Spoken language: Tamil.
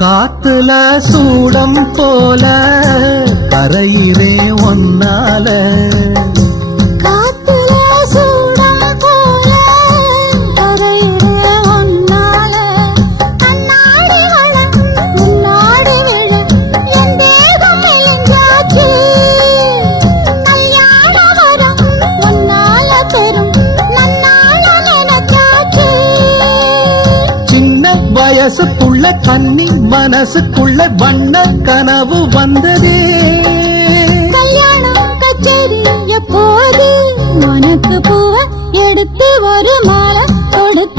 காத்துல சூடம் போல கரையிலே ஒன்னால காத்துல சூடம் போல கரையிலே ஒன்னால கண்ணாடி வளம் முன்னாடி விழ என் தேகம் மெலிஞ்சாச்சு கல்யாண வரம் ஒன்னால பெரும் நன்னால நினைச்சாச்சு சின்ன வயசுக்குள்ள கன்னி மனசுக்குள்ள வண்ண கனவு வந்ததே கல்யாணம் கச்சேரி எப்போது உனக்கு பூவ எடுத்து ஒரு மாலை கொடுத்து